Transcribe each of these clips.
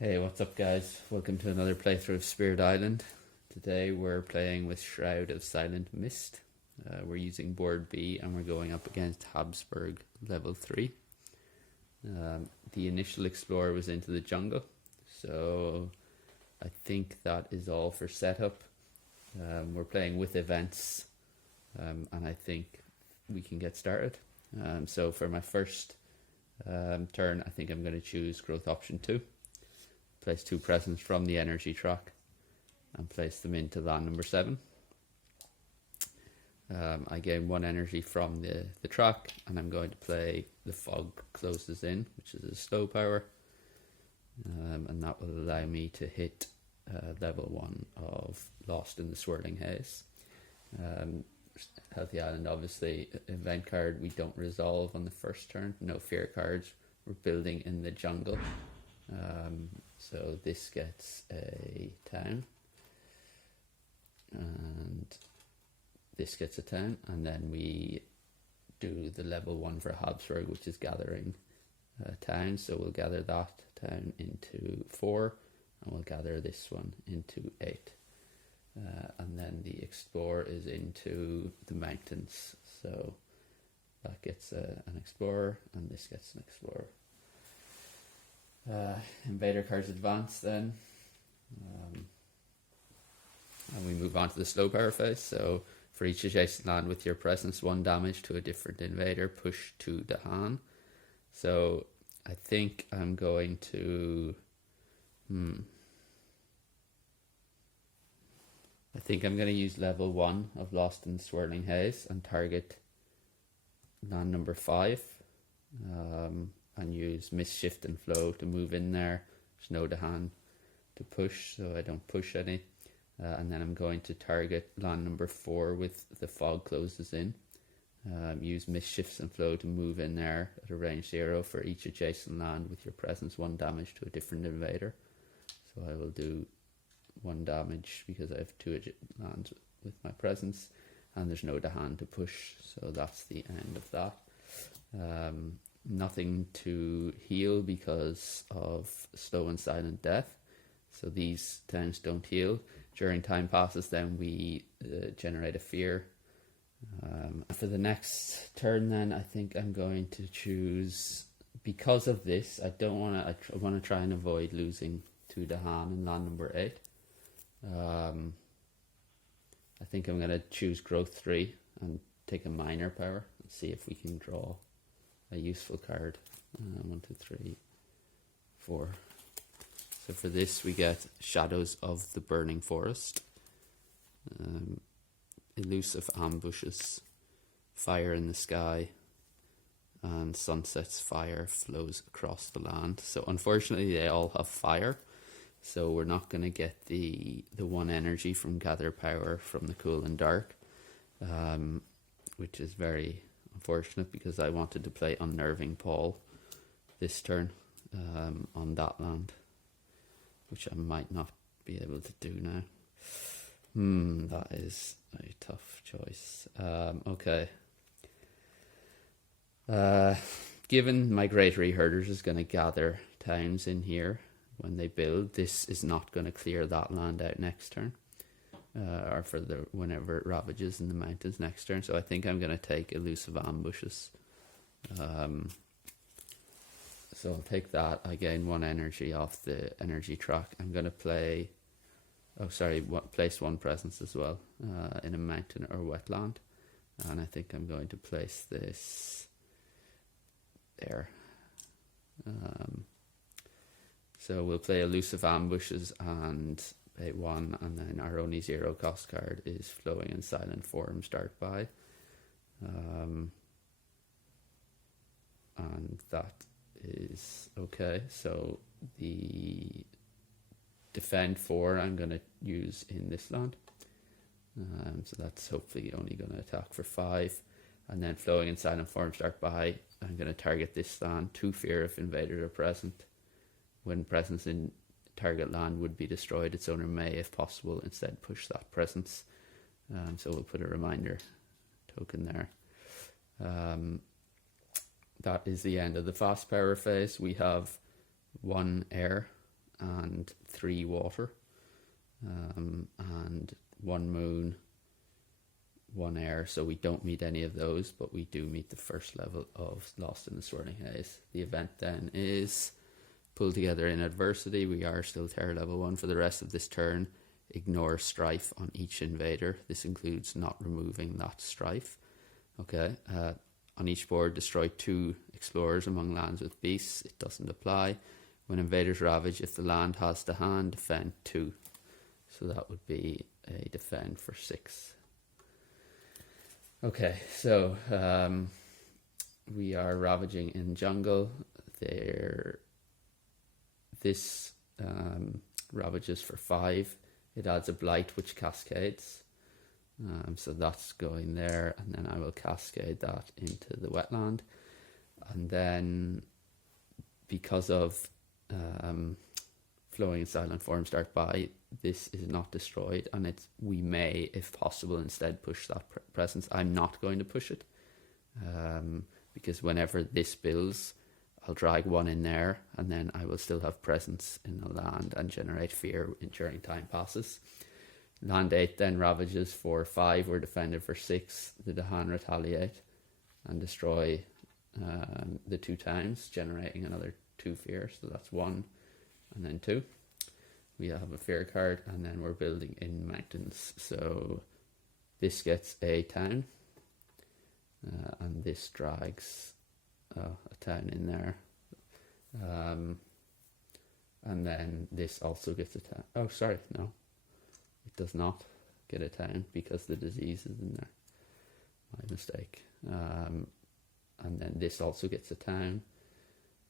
Hey, what's up, guys? Welcome to another playthrough of Spirit Island. Today we're playing with Shroud of Silent Mist. We're using board B and we're going up against Habsburg level 3. The initial explorer was into the jungle, so I think that is all for setup. We're playing with events, and I think we can get started. So for my first turn, I think I'm going to choose growth option 2. Place 2 presents from the energy track and place them into land number 7. I gain 1 energy from the track, and I'm going to play the fog closes in, which is a slow power, and that will allow me to hit level 1 of Lost in the Swirling Haze. Healthy Island, obviously, event card we don't resolve on the first turn. No fear cards. We're building in the jungle. So this gets a town, and this gets a town, and then we do the level 1 for Habsburg, which is gathering towns. So we'll gather that town into 4, and we'll gather this one into 8. And then the explorer is into the mountains. So that gets an explorer, and this gets an explorer. Invader cards advance then, and we move on to the slow power phase. So for each adjacent land with your presence, 1 damage to a different invader, push to the hand. So I think I'm going to I think I'm going to use level 1 of Lost in the Swirling Haze and target land number 5. And use Mist, Shift and Flow to move in there. There's no hand to push, so I don't push any. And then I'm going to target land number 4 with the fog closes in. Use Mist, Shifts and Flow to move in there at a range 0 for each adjacent land with your presence, 1 damage to a different invader. So I will do 1 damage because I have 2 lands with my presence, and there's no hand to push, so that's the end of that. Nothing to heal because of slow and silent death, so these towns don't heal. During time passes, then we generate a fear. For the next turn, then I think I'm going to choose, because of this, I want to try and avoid losing to the hand in land number 8. I think I'm going to choose growth 3 and take a minor power and see if we can draw a useful card. 1, 2, 3, 4. So for this we get Shadows of the Burning Forest, Elusive Ambushes, Fire in the Sky, and Sunset's Fire Flows Across the Land. So unfortunately they all have fire, so we're not going to get the 1 energy from Gather Power from the Cool and Dark, which is very unfortunate because I wanted to play Unnerving Paul this turn on that land, which I might not be able to do now. That is a tough choice. Okay. Given Migratory Herders is going to gather towns in here when they build, this is not going to clear that land out next turn. Or for whenever it ravages in the mountains next turn. So I think I'm going to take Elusive Ambushes. So I'll take that. I gain 1 energy off the energy track. I'm going to play, place 1 presence as well in a mountain or wetland. And I think I'm going to place this there. So we'll play Elusive Ambushes and pay 1, and then our only 0 cost card is Flowing in Silent Forms Dark By. And that is okay. So the defend 4 I'm going to use in this land. So that's hopefully only going to attack for 5. And then Flowing in Silent Forms Dark By, I'm going to target this land. 2 fear if invaders are present. When presence in target land would be destroyed, its owner may, if possible, instead push that presence. So we'll put a reminder token there. That is the end of the fast power phase. We have 1 air and 3 water, and 1 moon, 1 air. So we don't meet any of those, but we do meet the first level of Lost in the Swirling Haze. The event then is pull together in adversity. We are still terror level 1 for the rest of this turn. Ignore strife on each invader. This includes not removing that strife. Okay. On each board, destroy 2 explorers among lands with beasts. It doesn't apply. When invaders ravage, if the land has the hand, defend 2. So that would be a defend for 6. Okay, so we are ravaging in jungle. This ravages for 5. It adds a blight which cascades. So that's going there, and then I will cascade that into the wetland. And then because of flowing silent forms start by, this is not destroyed, and we may, if possible, instead push that presence. I'm not going to push it, because whenever this builds, I'll drag 1 in there, and then I will still have presence in the land and generate fear during time passes. Land 8 then ravages for 5. We're defended for 6. The Dahan retaliate and destroy the 2 times, generating another 2 fear. So that's 1 and then 2. We have a fear card, and then we're building in mountains. So this gets a town, and this drags a town in there. And then this also gets a town. Oh, sorry, no. It does not get a town because the disease is in there. My mistake. And then this also gets a town,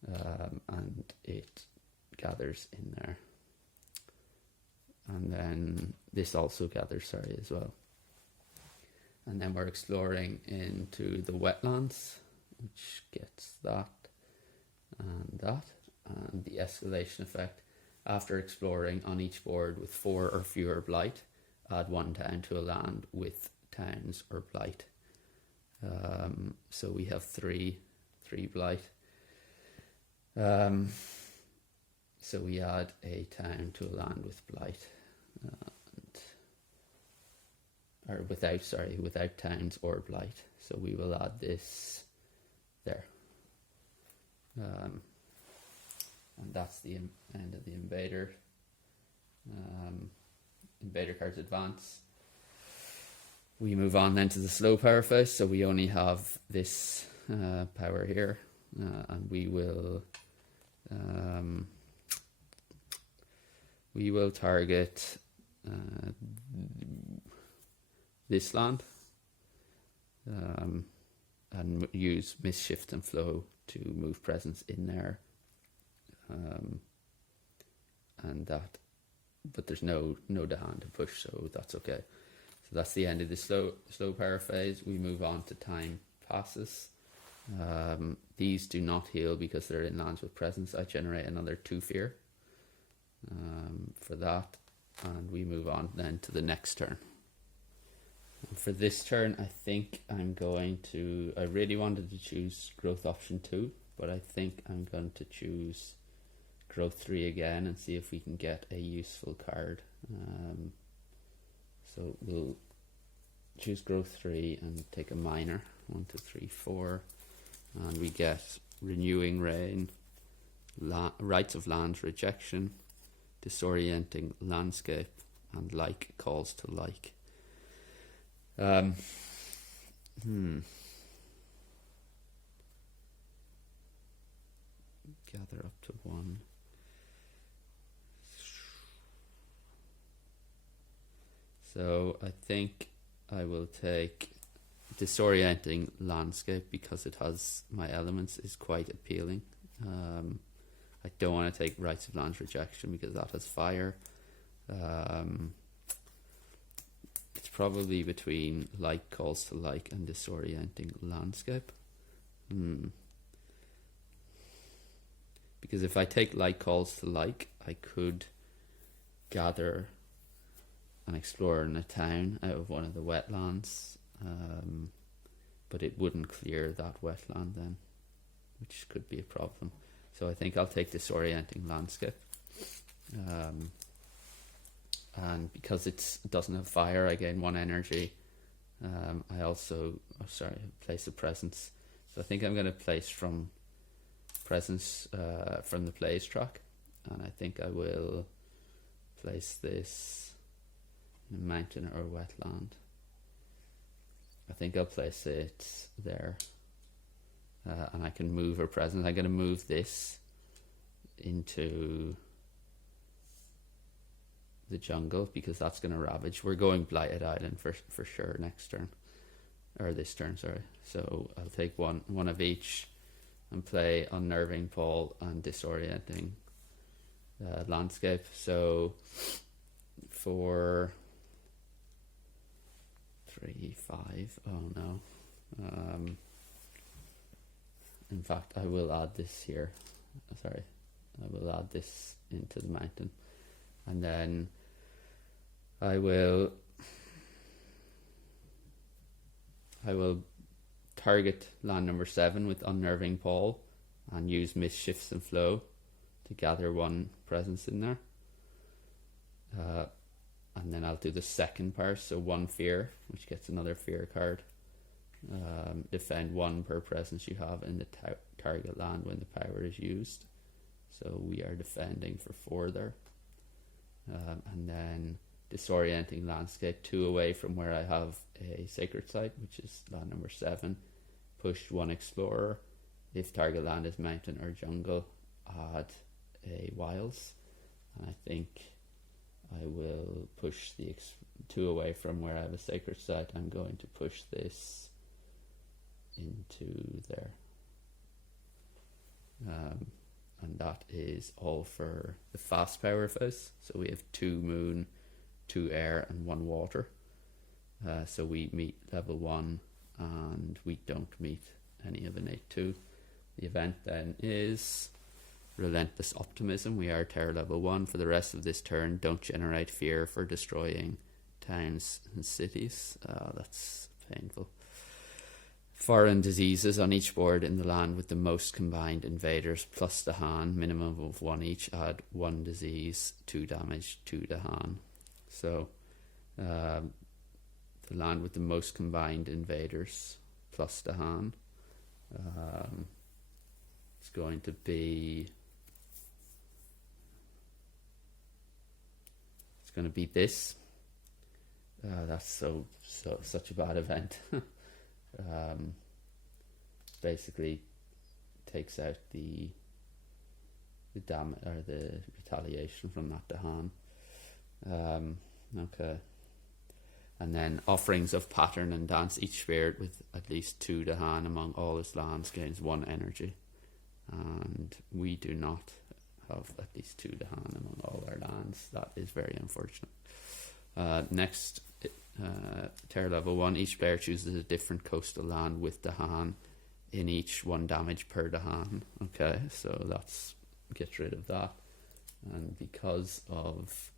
and it gathers in there. And then this also gathers, as well. And then we're exploring into the wetlands, which gets that and that. And the escalation effect. After exploring on each board with 4 or fewer blight, add 1 town to a land with towns or blight. So we have 3 blight. So we add a town to a land with blight, without towns or blight. So we will add this there. And that's the end of the invader. Invader cards advance. We move on then to the slow power phase. So we only have this power here, and we will target this land, and use Mischief and Flow to move presence in there. And that, but there's no Dahan to push, so that's okay. So that's the end of the slow power phase. We move on to time passes. These do not heal because they're in lands with presence. I generate another 2 fear for that, and we move on then to the next turn. And for this turn, I think I'm going to. I really wanted to choose growth option 2, but I think I'm going to choose growth 3 again and see if we can get a useful card. So we'll choose growth 3 and take a minor. 1, 2, 3, 4, and we get Renewing Rain, Rights of Land Rejection, Disorienting Landscape, and Like Calls to Like. Gather up to 1. So I think I will take Disorienting Landscape because it has my elements, is quite appealing. I don't want to take Rights of Land Rejection because that has fire. It's probably between Like Calls to Like and Disorienting Landscape. Because if I take Like Calls to Like, I could gather and explore in a town out of one of the wetlands, but it wouldn't clear that wetland then, which could be a problem. So I think I'll take Disorienting Landscape. And because it doesn't have fire, I gain 1 energy. I also, place a presence. So I think I'm going to place from presence from the plays track, and I think I will place this in a mountain or wetland. I think I'll place it there, and I can move a presence. I'm going to move this into the jungle because that's going to ravage. We're going blighted island for sure next turn, or this turn, sorry. So I'll take one of each and play Unnerving Pole and Disorienting Landscape. So for 3, 5, oh no. In fact, I will add this here. Sorry, I will add this into the mountain, and then I will target land number 7 with Unnerving Pole and use Mischiefs and Flow to gather 1 presence in there. And then I'll do the second part, so 1 fear, which gets another fear card. Defend 1 per presence you have in the target land when the power is used. So we are defending for 4 there. And then Disorienting Landscape, 2 away from where I have a Sacred Site, which is land number 7. Push 1 Explorer. If target land is mountain or jungle, add a Wilds. And I think I will push the 2 away from where I have a Sacred Site. I'm going to push this into there. And that is all for the fast power phase. So we have 2 moon, 2 air, and 1 water. So we meet level 1 and we don't meet any of innate 2. The event then is Relentless Optimism. We are terror level 1. For the rest of this turn, don't generate fear for destroying towns and cities. That's painful. Foreign diseases on each board in the land with the most combined invaders plus Dahan, minimum of 1 each. Add 1 disease, 2 damage, 2 Dahan. So the land with the most combined invaders plus Dahan is going to be this. That's such a bad event. Basically takes out the damage or the retaliation from that Dahan. Okay. And then Offerings of Pattern and Dance. Each spirit with at least 2 Dahan among all its lands gains 1 energy. And we do not have at least 2 Dahan among all our lands. That is very unfortunate. Next, Terror level 1. Each player chooses a different coastal land with Dahan in each, 1 damage per Dahan. Okay, so that's get rid of that. And because of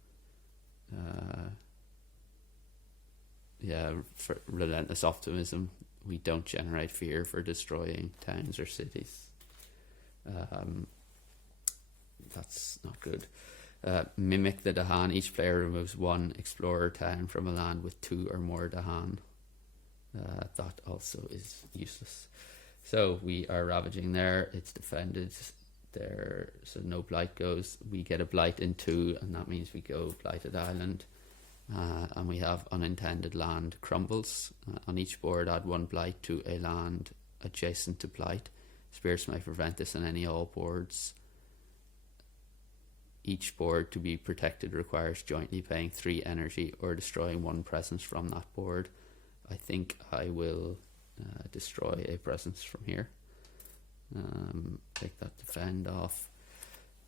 for Relentless Optimism, we don't generate fear for destroying towns or cities. That's not good. Mimic the Dahan. Each player removes 1 explorer town from a land with 2 or more Dahan. That also is useless. So we are ravaging there. It's defended there, so no blight goes. We get a blight in 2, and that means we go blighted island. And we have Unintended Land Crumbles. On each board, add 1 blight to a land adjacent to blight. Spirits may prevent this on any all boards. Each board to be protected requires jointly paying 3 energy or destroying 1 presence from that board. I think I will destroy a presence from here. Take that defend off.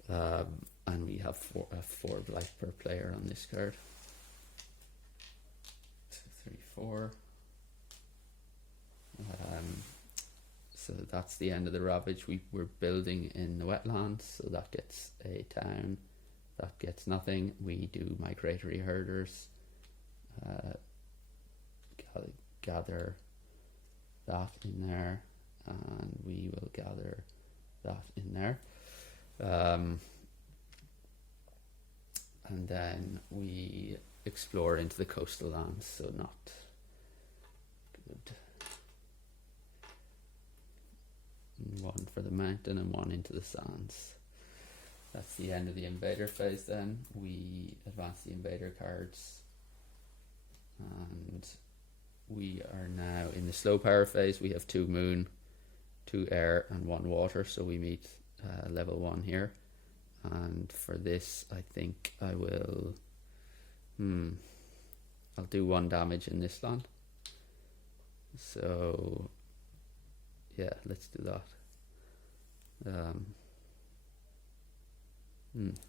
And we have 4 blight per player on this card. 2, 3, 4. So that's the end of the ravage. We're building in the wetlands, so that gets a town. That gets nothing. We do migratory herders. Gather that in there, and we will gather that in there. and then we explore into the coastal lands, so not good. And one for the mountain and one into the sands. That's the end of the invader phase. Then we advance the invader cards, and we are now in the slow power phase. We have 2 moon, 2 air and 1 water, so we meet level 1 here. And for this I think I will I'll do 1 damage in this land, so yeah, let's do that.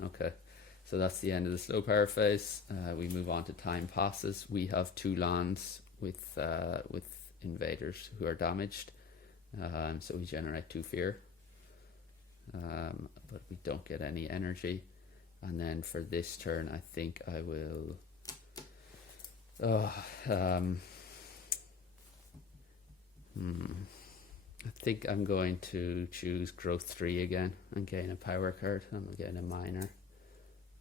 Okay, so that's the end of the slow power phase. We move on to time passes. We have 2 lands with invaders who are damaged, so we generate 2 fear, but we don't get any energy. And then for this turn I think I will I think I'm going to choose growth 3 again and gain a power card, and we'll gain a minor.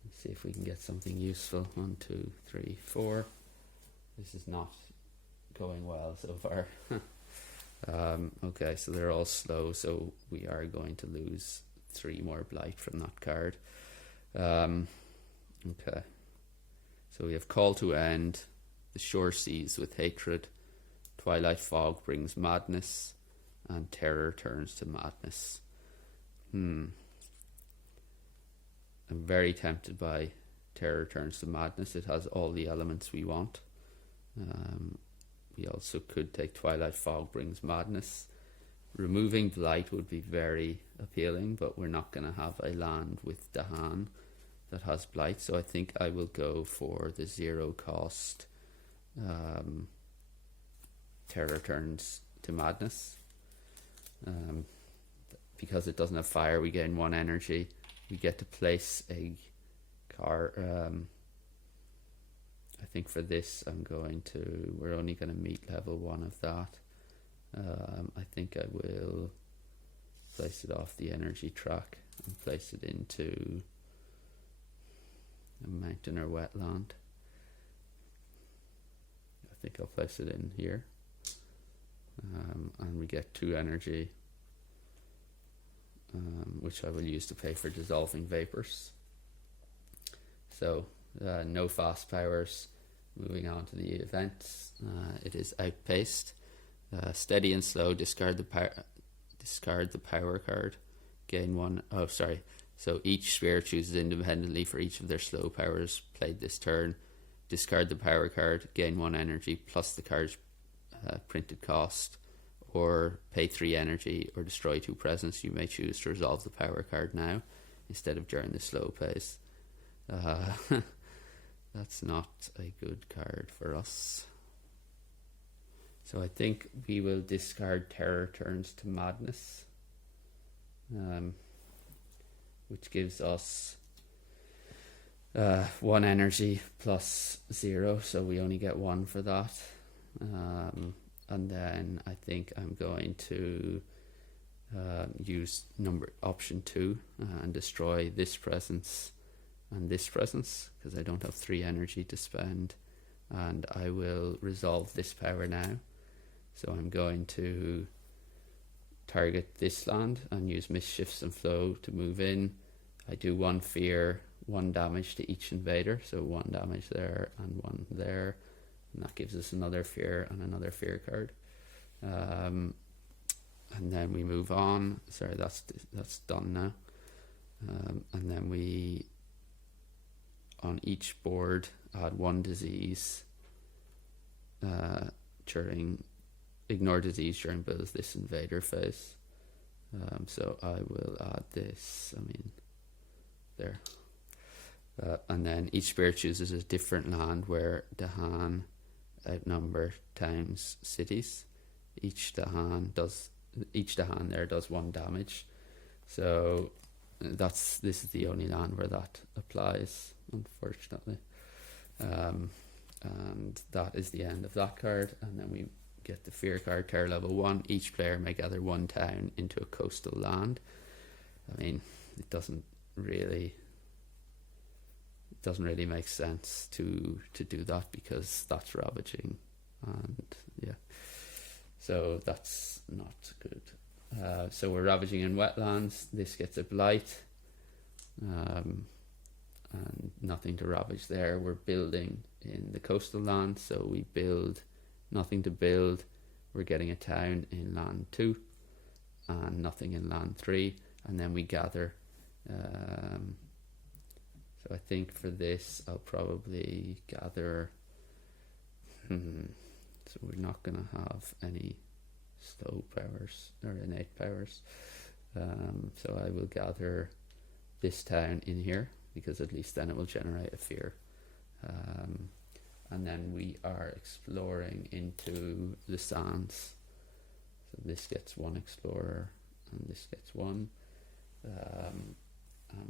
Let's see if we can get something useful. 1, 2, 3, 4. This is not going well so far. Okay, so they're all slow, so we are going to lose 3 more blight from that card. Okay, so we have Call to End, The Shore Seas with Hatred, Twilight Fog brings Madness, and Terror turns to Madness. I'm very tempted by Terror turns to Madness. It has all the elements we want. We also could take Twilight Fog brings Madness. Removing Blight would be very appealing, but we're not going to have a land with Dahan that has Blight, so I think I will go for the 0 cost Terror turns to Madness. Because it doesn't have fire, we gain 1 energy. We get to place a card. I think for this we're only going to meet level 1 of that. I think I will place it off the energy track and place it into a mountain or wetland. I think I'll place it in here. And we get 2 energy, which I will use to pay for dissolving vapors. So no fast powers. Moving on to the events, it is outpaced. Steady and slow. Discard the power card. Gain 1. Oh, sorry. So each sphere chooses independently for each of their slow powers played this turn. Discard the power card. Gain 1 energy plus the card's printed cost, or pay 3 energy, or destroy 2 presence. You may choose to resolve the power card now instead of during the slow phase. That's not a good card for us. So I think we will discard Terror turns to Madness, which gives us 1 energy plus 0, so we only get 1 for that. And then I think I'm going to use option 2 and destroy this presence and this presence, because I don't have 3 energy to spend, and I will resolve this power now. So I'm going to target this land and use Mischiefs and Flow to move in. I do 1 fear, 1 damage to each invader, so 1 damage there and 1 there, and that gives us another fear and another fear card. And then we move on. Sorry, that's done now. And then we, on each board, add 1 disease ignore disease during both this invader phase. So I will add this, there. And then each spear chooses a different land where Dahan outnumber towns, cities. Each Dahan there does 1 damage. So this is the only land where that applies, unfortunately. And that is the end of that card. And then we get the fear card, Terror level 1. Each player may gather 1 town into a coastal land. It doesn't really doesn't really make sense to do that because that's ravaging, and yeah, so that's not good. So we're ravaging in wetlands. This gets a blight, and nothing to ravage there. We're building in the coastal land, so we build nothing to build. We're getting a town in land 2 and nothing in land 3, and then we gather. So I think for this I'll probably gather, so we're not going to have any slow powers or innate powers, so I will gather this town in here because at least then it will generate a fear, and then we are exploring into the sands, so this gets 1 explorer and this gets 1, and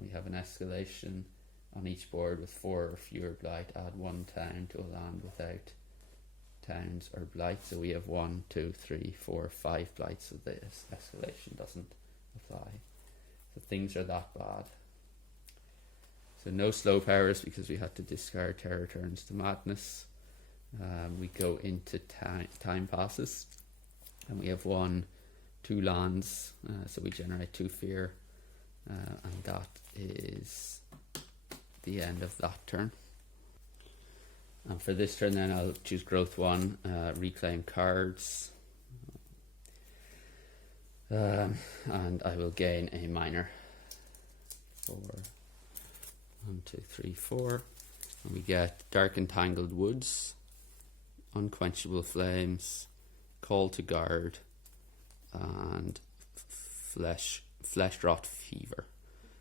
we have an escalation on each board with 4 or fewer blight. Add 1 town to a land without towns or blight. So we have 1, 2, 3, 4, 5 blights, so this escalation doesn't apply. So things are that bad. So no slow powers because we had to discard terror turns to madness. We go into time passes, and we have 1, 2 lands, so we generate 2 fear, and that is the end of that turn. And for this turn then I'll choose growth 1, reclaim cards, and I will gain a minor. 4, 1, 2, 3, 4, and we get dark entangled woods, unquenchable flames, call to guard, and flesh rot fever.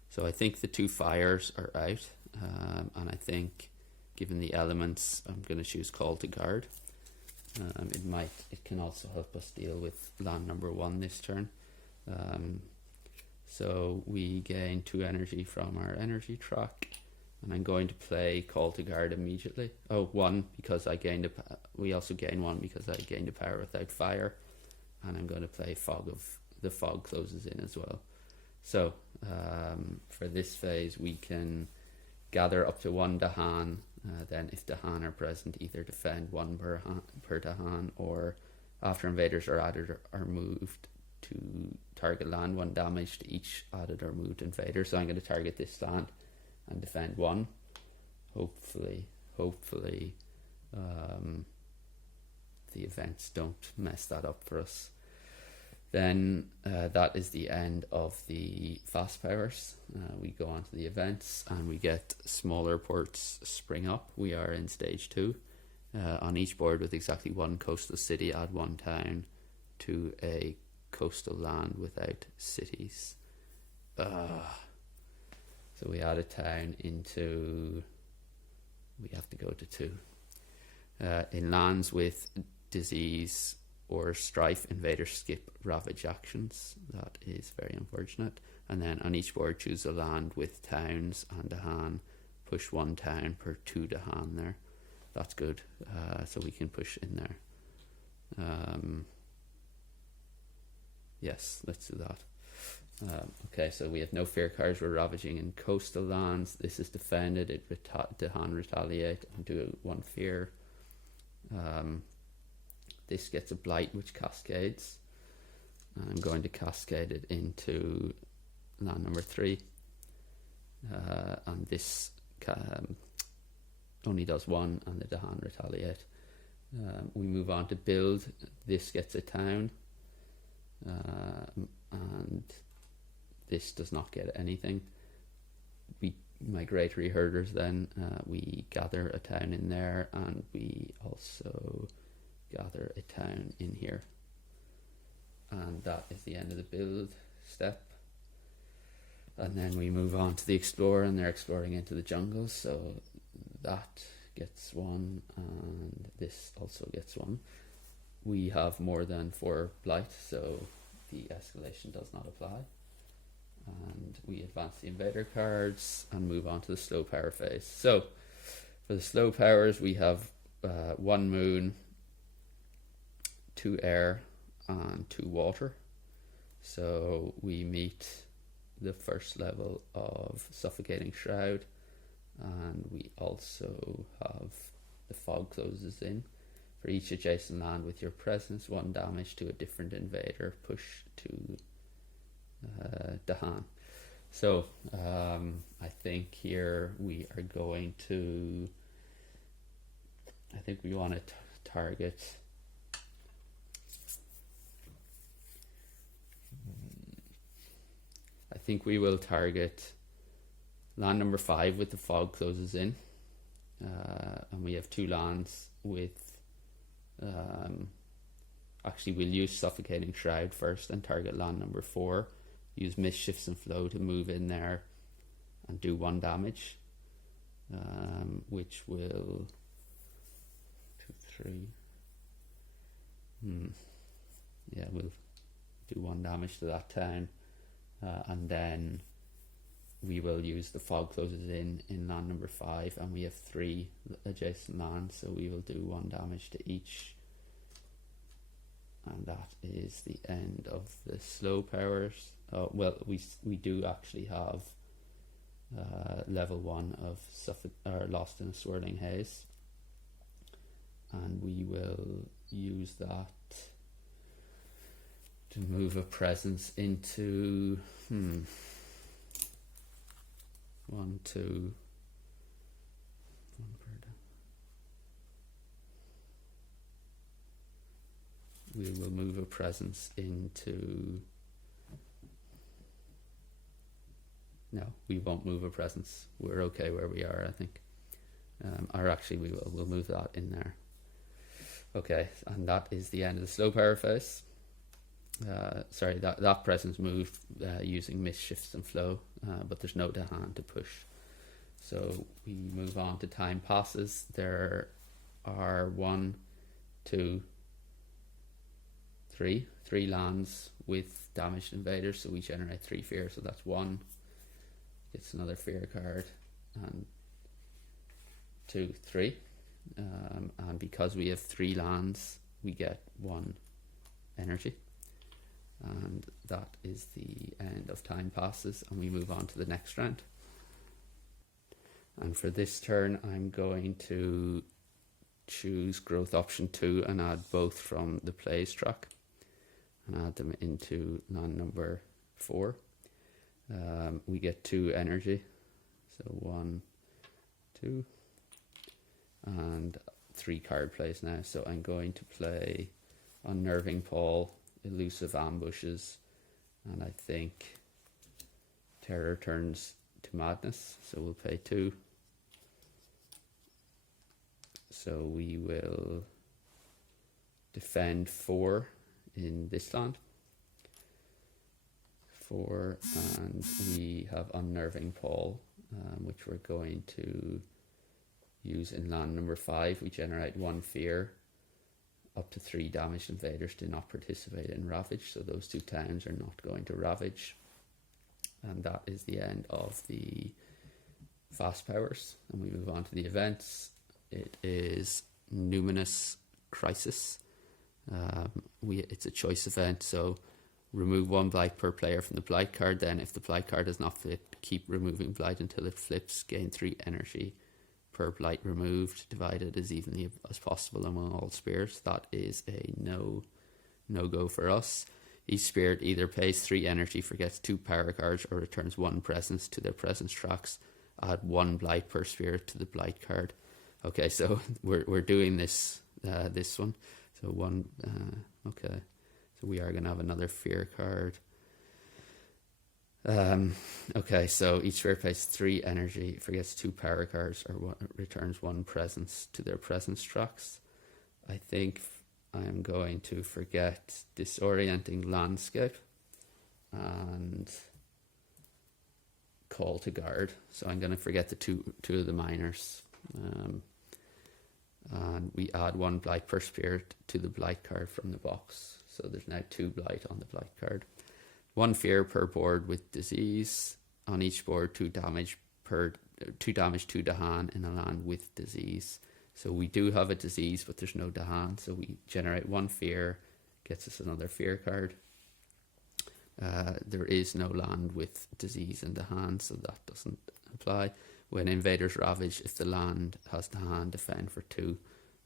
So I think the 2 fires are out, and I think given the elements I'm going to choose call to guard. It can also help us deal with land number 1 this turn. So we gain 2 energy from our energy track, and I'm going to play call to guard immediately. 1 because I gained we also gain 1 because I gained a power without fire, and I'm going to play the fog closes in as well. So for this phase we can gather up to 1 Dahan, then if Dahan are present either defend 1 per Dahan, or after invaders are added or moved to target land, 1 damage to each added or moved invader. So I'm going to target this land and defend 1. Hopefully the events don't mess that up for us. Then that is the end of the fast powers. We go on to the events and we get smaller ports spring up. We are in stage 2. On each board with exactly 1 coastal city, add 1 town to a coastal land without cities. So we add a town into, we have to go to 2. In lands with disease or strife, invaders skip ravage actions. That is very unfortunate. And then on each board choose a land with towns and Dahan. Push 1 town per 2 Dahan there. That's good. So we can push in there. Yes, let's do that. Okay, so we have no fear cards. We're ravaging in coastal lands. This is defended. Dahan retaliate and do 1 fear. This gets a blight which cascades. I'm going to cascade it into land number 3. And this only does 1, and the Dahan retaliate. We move on to build. This gets a town. And this does not get anything. We migratory herders then. We gather a town in there, and we also gather a town in here, and that is the end of the build step. And then we move on to the explorer, and they're exploring into the jungle, so that gets 1 and this also gets 1. We have more than 4 blight, so the escalation does not apply, and we advance the invader cards and move on to the slow power phase. So for the slow powers we have 1 moon, 2 air and 2 water. So we meet the first level of suffocating shroud, and we also have the fog closes in. For each adjacent land with your presence, 1 damage to a different invader, push to Dahan. So I think here we are going to, I think we want to target I think we will target land number 5 with the fog closes in, and we have 2 lands with actually we'll use suffocating shroud first and target land number 4, use mist shifts and flow to move in there and do 1 damage, which will 2 3 yeah, we'll do 1 damage to that town, and then we will use the fog closes in land number 5, and we have 3 adjacent lands, so we will do 1 damage to each, and that is the end of the slow powers. Well, we do actually have level 1 of Lost in a Swirling Haze, and we will use that to move a presence into 1 2 we will move a presence into, no, we won't move a presence, we're okay where we are, I think, or actually we'll move that in there. Okay, and that is the end of the slow power phase. Sorry, that presence moved using mist shifts and flow, but there's no Dahan to push. So we move on to time passes. There are 1 2 3 lands with damaged invaders, so we generate 3 fear, so that's 1, gets another fear card, and 2 3, and because we have 3 lands we get 1 energy, and that is the end of time passes, and we move on to the next round. And for this turn I'm going to choose growth option 2 and add both from the plays track and add them into land number 4. We get 2 energy, so 1 2 and 3 card plays now, so I'm going to play Unnerving Pall, Elusive Ambushes, and I think Terror turns to Madness, so we'll pay 2. So we will defend 4 in this land, 4, and we have Unnerving Pall, which we're going to use in land number 5. We generate 1 fear. Up to 3 damaged invaders do not participate in Ravage, so those 2 towns are not going to Ravage. And that is the end of the fast powers. And we move on to the events. It is Numinous Crisis. It's a choice event, so remove 1 blight per player from the blight card. Then if the blight card is not flipped, keep removing blight until it flips. Gain 3 energy per blight removed, divided as evenly as possible among all spirits. That is a no-go for us. Each spirit either pays 3 energy, forgets 2 power cards, or returns 1 presence to their presence tracks. Add 1 blight per spirit to the blight card. Okay, so we're doing this this one. So 1. Okay, so we are going to have another fear card. Okay, so each sphere pays 3 energy, forgets 2 power cards, or returns 1 presence to their presence tracks. I think I am going to forget Disorienting Landscape and Call to Guard. So I'm going to forget the two of the minors. And we add 1 blight per spirit to the blight card from the box. So there's now 2 blight on the blight card. 1 fear per board with disease. On each board, 2 damage to Dahan in a land with disease. So we do have a disease, but there's no Dahan. So we generate 1 fear, gets us another fear card. There is no land with disease in Dahan, so that doesn't apply. when invaders ravage, if the land has the hand, defend for 2.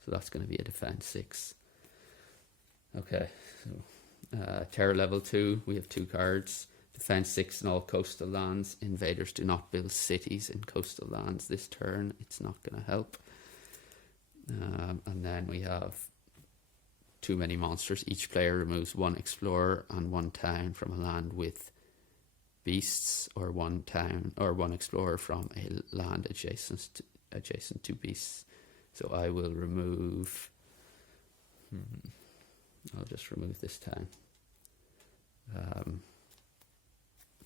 So that's going to be a defend 6. Okay, so terror level 2, we have 2 cards. Defend 6 in all coastal lands. Invaders do not build cities in coastal lands this turn. It's not going to help. And then we have too many monsters. Each player removes 1 explorer and 1 town from a land with beasts, or 1 town or 1 explorer from a land adjacent to beasts. So I will remove. I'll just remove this town.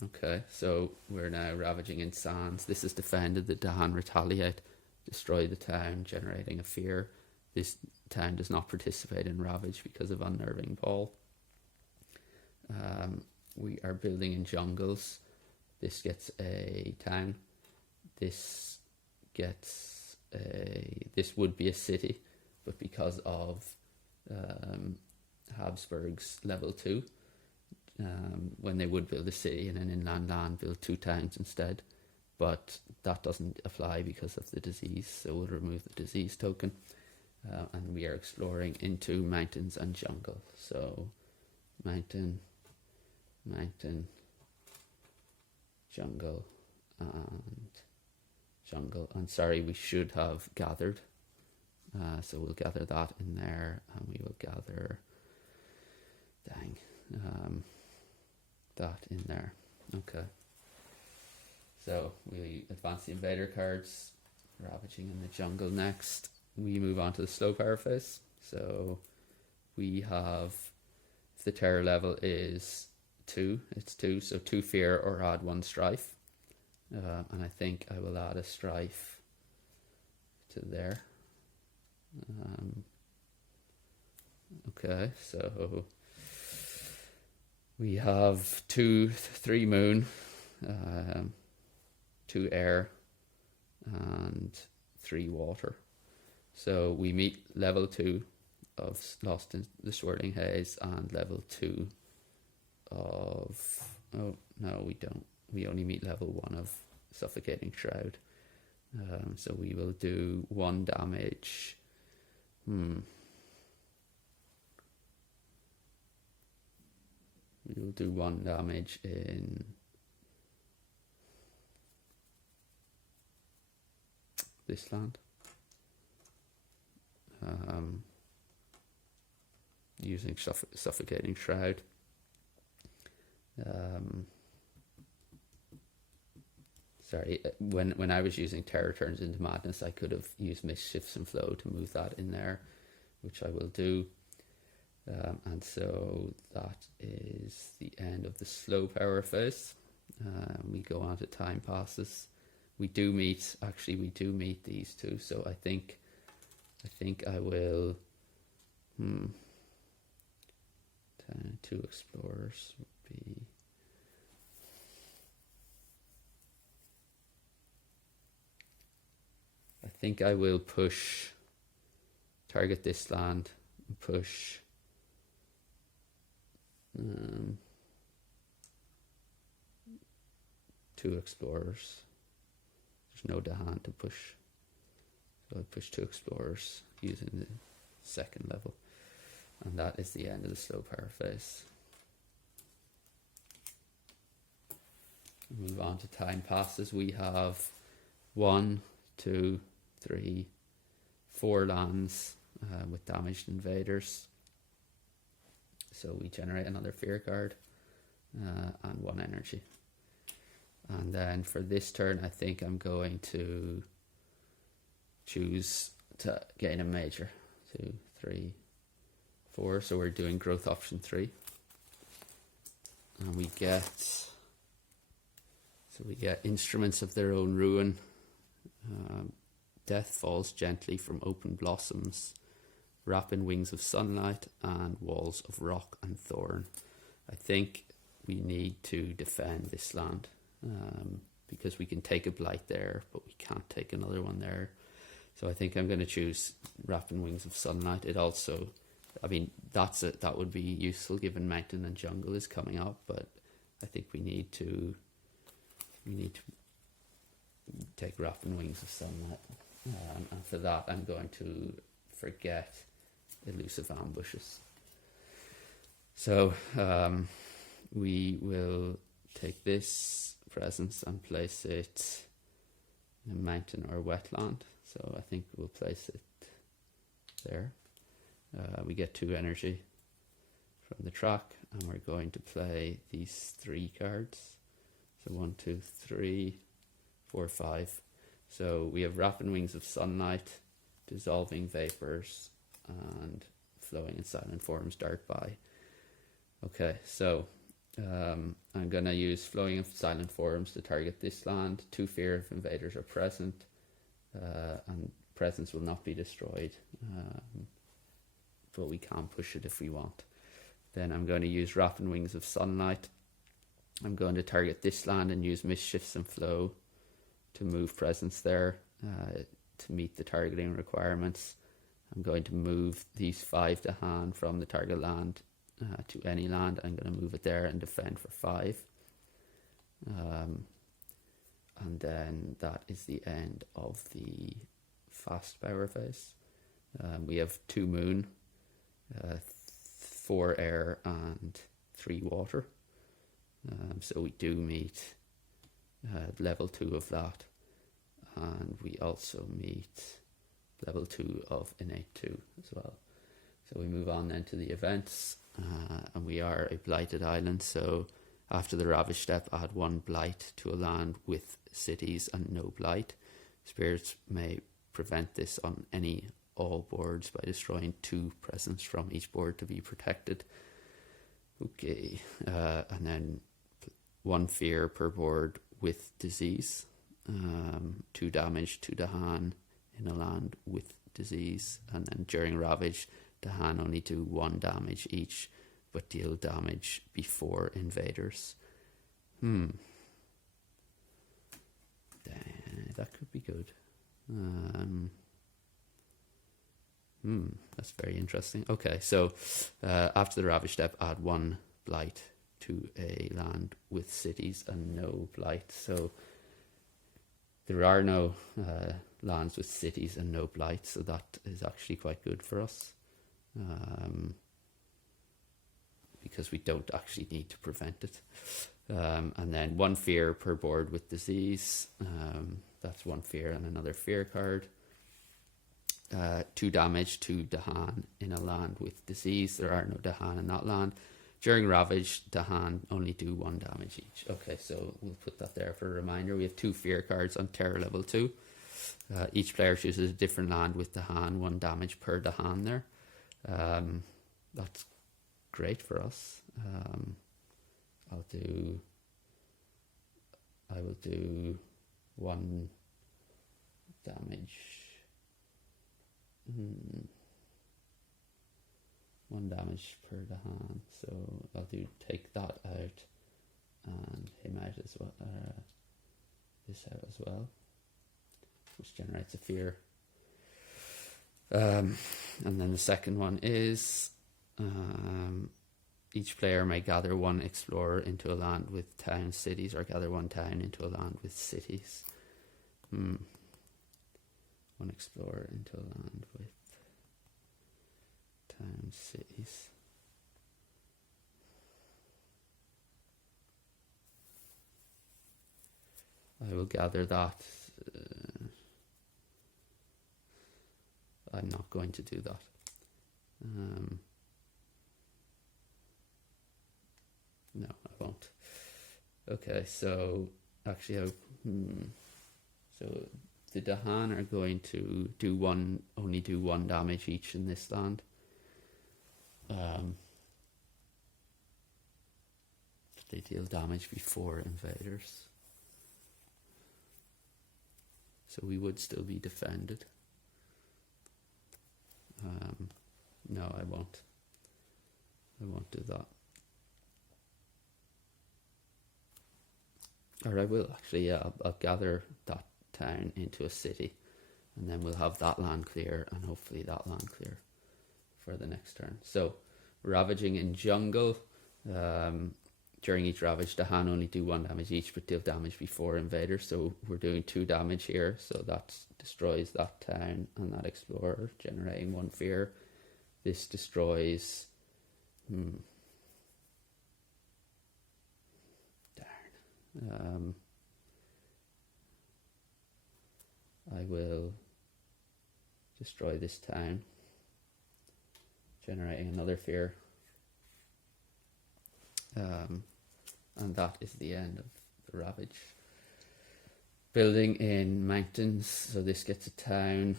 Okay, so we're now ravaging in sands. This is defended. The Dahan retaliate, destroy the town, generating a fear. This town does not participate in ravage because of unnerving ball. We are building in jungles. This gets a town. This gets a. This would be a city, but because of Habsburg's level 2, when they would build a city in an inland land, build 2 towns instead. But that doesn't apply because of the disease, so we'll remove the disease token. And we are exploring into mountains and jungle. So mountain, jungle, and jungle. And sorry, we should have gathered. So we'll gather that in there, and we will gather, that in there. Okay. So we advance the invader cards, ravaging in the jungle next. We move on to the slow power phase. So we have, if the terror level is 2, it's 2. So 2 fear or add 1 strife. And I think I will add a strife to there. Okay, so we have 3 moon, 2 air, and 3 water. So we meet level 2 of Lost in the Swirling Haze and level 2 of... Oh, no, we don't. We only meet level 1 of Suffocating Shroud. So we will do 1 damage. We will do 1 damage in this land. Using Suffocating Shroud. Sorry, when I was using Terror Turns into Madness, I could have used Mischiefs and Flow to move that in there, which I will do. And so that is the end of the slow power phase. We go on to time passes. We do meet these 2. So I think I will. 2 explorers would be. I think I will target this land and push 2 explorers. There's no Dahan to push, so I push 2 explorers using the 2nd level, and that is the end of the slow power phase. Move on to time passes. We have 1, 2, 3, 4 lands with damaged invaders. So we generate another fear card and 1 energy. And then for this turn, I think I'm going to choose to gain a major. 2, 3, 4. So we're doing growth option 3. And we get instruments of their own ruin. Death falls gently from open blossoms, wrap in wings of sunlight, and walls of rock and thorn. I think we need to defend this land because we can take a blight there, but we can't take another one there. So I think I'm going to choose wrap in wings of sunlight. It also, I mean, that would be useful given mountain and jungle is coming up, but I think we need to take Rapid Wings of Sunlight. And for that, I'm going to forget Elusive Ambushes. So we will take this presence and place it in a mountain or wetland. So I think we'll place it there. We get 2 energy from the track, and we're going to play these 3 cards. So 1, 2, 3, 4, 5. So we have Rapid Wings of Sunlight, Dissolving Vapors, and Flowing in Silent Forms Dart by. Okay, so I'm going to use Flowing in Silent Forms to target this land. 2 fear if invaders are present, and presence will not be destroyed, but we can push it if we want. Then I'm going to use Rapid Wings of Sunlight. I'm going to target this land and use Mischiefs and Flow to move presence there to meet the targeting requirements. I'm going to move these 5 to hand from the target land to any land. I'm going to move it there and defend for 5. And then that is the end of the fast power phase. We have 2 moon, 4 air and 3 water. So we do meet level 2 of that, and we also meet level 2 of innate 2 as well. So we move on then to the events, and we are a blighted island. So after the Ravish step, add 1 blight to a land with cities and no blight. Spirits may prevent this on all boards by destroying 2 presence from each board to be protected. Okay, and then 1 fear per board with disease, 2 damage to Dahan in a land with disease, and then during Ravage, Dahan only do 1 damage each, but deal damage before invaders. That could be good. That's very interesting. Okay, so after the Ravage step, add 1 blight to a land with cities and no blight. So there are no lands with cities and no blight, so that is actually quite good for us, because we don't actually need to prevent it. And then 1 fear per board with disease. That's 1 fear and another fear card. 2 damage to Dahan in a land with disease. There are no Dahan in that land. During Ravage, Dahan only do 1 damage each. Okay, so we'll put that there for a reminder. We have 2 fear cards on Terror level 2. Each player chooses a different land with Dahan, 1 damage per Dahan there. That's great for us. I will do 1 damage. 1 damage per Dahan, so I'll take that out and him out as well. This out as well, which generates a fear. And then the second one is each player may gather 1 explorer into a land with town cities, or gather 1 town into a land with cities. 1 explorer into a land with town cities. I will gather that. I'm not going to do that. No, I won't. Okay, so actually, so the Dahan are going to only do 1 damage each in this land. They deal damage before invaders, so we would still be defended. No, I won't. I won't do that. Or I will actually, yeah, I'll gather that town into a city, and then we'll have that land clear, and hopefully that land clear for the next turn. So, Ravaging in Jungle, during each ravage, the hand only do 1 damage each, but deal damage before invader. So we're doing 2 damage here. So that destroys that town and that explorer, generating 1 fear. This destroys. Darn. I will destroy this town, generating another fear. And that is the end of the ravage. Building in mountains, so this gets a town,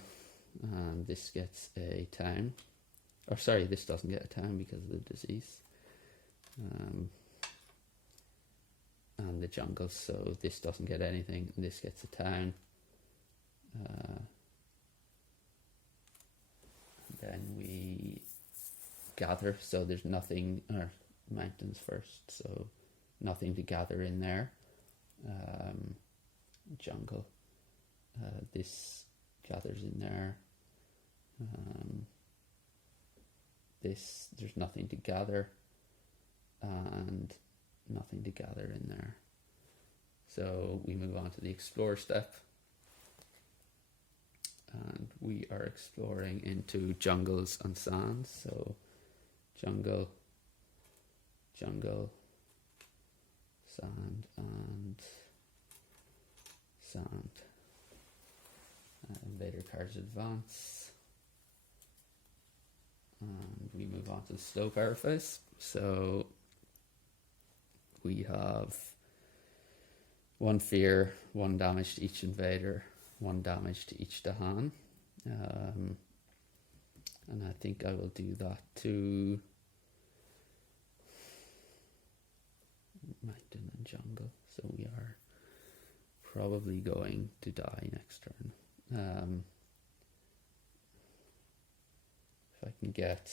and this gets a town. Or sorry, this doesn't get a town because of the disease. And the jungle, so this doesn't get anything, and this gets a town. Then we gather, so there's nothing, or mountains first, so nothing to gather in there. Jungle, this gathers in there. This, there's nothing to gather, and nothing to gather in there. So we move on to the explore step, and we are exploring into jungles and sands. So jungle, sand, and sand. Invader cards advance, and we move on to the slow power phase. So we have 1 fear, 1 damage to each invader, 1 damage to each Dahan. And I think I will do that to mountain and jungle. So we are probably going to die next turn. If I can get,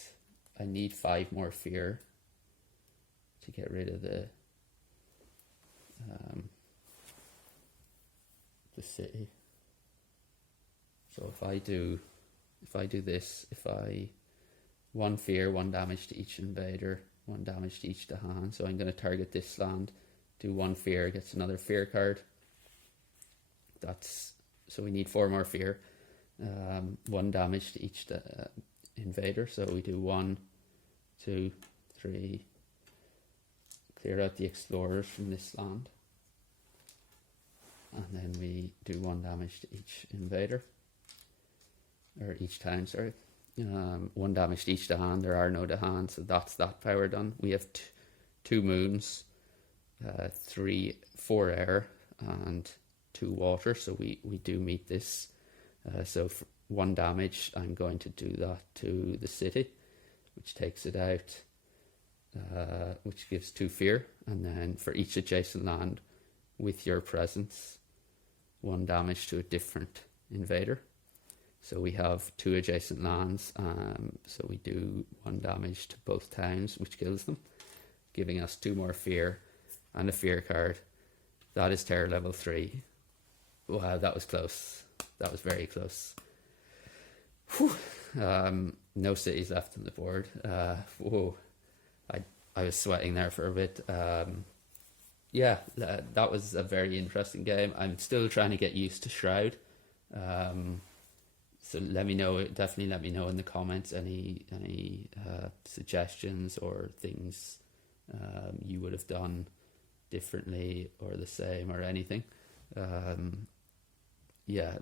I need 5 more fear to get rid of the city. So if I do this, if I 1 fear, 1 damage to each invader, 1 damage to each Dahan. So I'm going to target this land, do 1 fear, gets another fear card. That's, so we need 4 more fear. 1 damage to each invader. So we do 1, 2, 3. Clear out the explorers from this land. And then we do 1 damage to each invader. Or each town, sorry. 1 damage to each Dahan. There are no Dahan, so that's that power done. We have 2 moons, 4 air, and 2 water, so we do meet this. So for 1 damage, I'm going to do that to the city, which takes it out, which gives 2 fear, and then for each adjacent land with your presence, 1 damage to a different invader. So we have 2 adjacent lands, so we do 1 damage to both towns, which kills them, giving us 2 more fear and a fear card. That is terror level 3. Wow, that was close. That was very close. Whew. No cities left on the board. Whoa, I was sweating there for a bit. Yeah, that was a very interesting game. I'm still trying to get used to Shroud. So let me know, definitely let me know in the comments any suggestions or things you would have done differently or the same or anything. Yeah,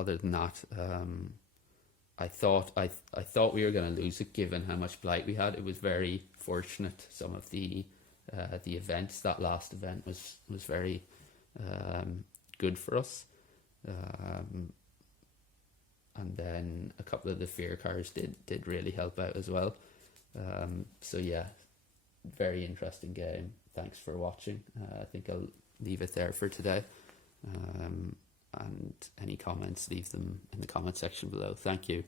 other than that, I thought we were going to lose it given how much blight we had. It was very fortunate. Some of the events, that last event was very good for us. And then a couple of the fear cards did really help out as well. So yeah, very interesting game. Thanks for watching. I think I'll leave it there for today. And any comments, leave them in the comment section below. Thank you.